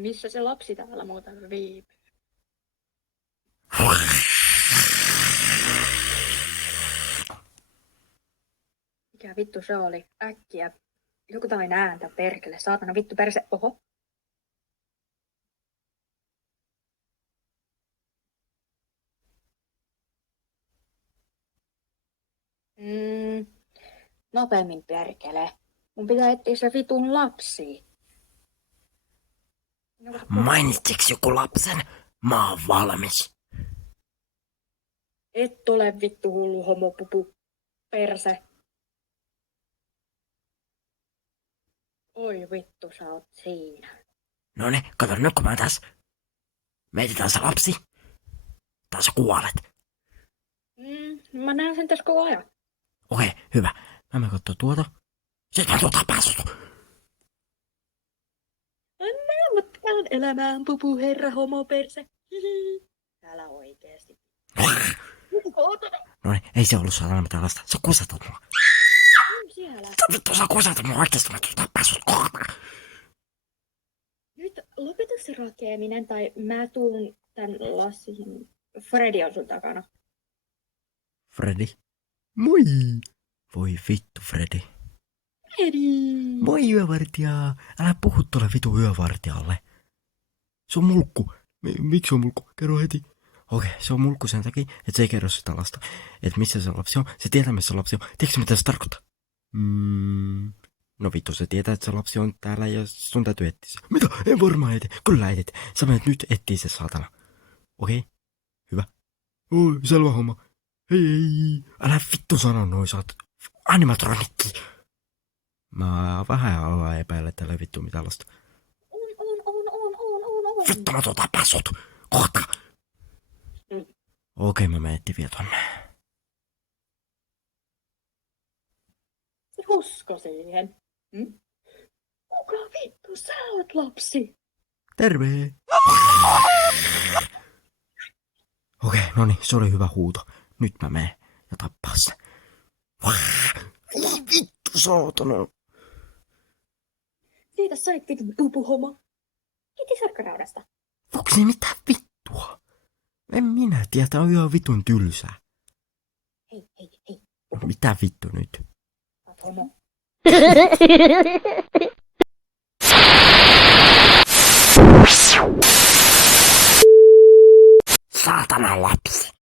Missä se lapsi täällä muuten viipyy? Mikä vittu se oli? Äkkiä. Jotain ääntä, perkele. Saatana vittu perse. Oho. Nopeammin perkele. Mun pitää etsiä se vitun lapsi. Mainitsiks joku lapsen? Mä oon valmis. Et ole vittu hullu homopupu. Perse. Oi vittu, sä oot siinä. Noniin, kato nyt kun mä tässä. Me etsitään se lapsi. Tai sä kuolet. Mä näen sen tässä koko ajan. Okei, hyvä. Mä menen kattoo tuota. Sitten mä tuota päässyt. Anna elämään pupu herra homoperse. Älä oikeesti. Noniin, ei se ollut saatana mitään lasta. Sä kusatat mua. Siellä. Vittu sä kusatat mua oikeesti. Mä tuota päässyt kohta. Nyt lopeta se rakeaminen tai mä tuun tän Lassin. Fredi on sun takana. Fredi. Moi. Voi vittu Fredi. Fredi. Moi yövartija. Älä puhu tuolle vitu yövartijalle. Se on mulkku. Miksi se on mulkku? Kerro heti. Okei, se on mulkku sen takia, että se ei kerro sitä lasta. Että missä se lapsi on. Se tietää missä se lapsi on. Tiedätkö mitä se tarkoittaa? No vittu, se tietää, että se lapsi on täällä ja sun täytyy etsiä se. Mitä? En varmaan eti. Kyllä etit. Sä menet nyt etsiä se saatana. Okei? Hyvä. Oi, selvä homma. Hei. Älä vittu sano noin, sä oot animatronikki. Mä vähän aloin epäillä tällä vittu mitä lasta. On. Vittu mä tuota päässyt. Kohta. Okei, mä menen vielä tonne. Usko siihen. Kuka vittu sä oot lapsi? Terve. Okei, no niin, se oli hyvä huuto. Nyt mä menen ja tappaa se. Ei vittu saatana. Siitä sait vitun pupuhomo. Kiitos sarkkaraudasta. Onks niin mitään vittua? En minä tiedä, tää on ihan vitun tylsää. Hei. Mitä vittu nyt? Homo. Saatana lapsi.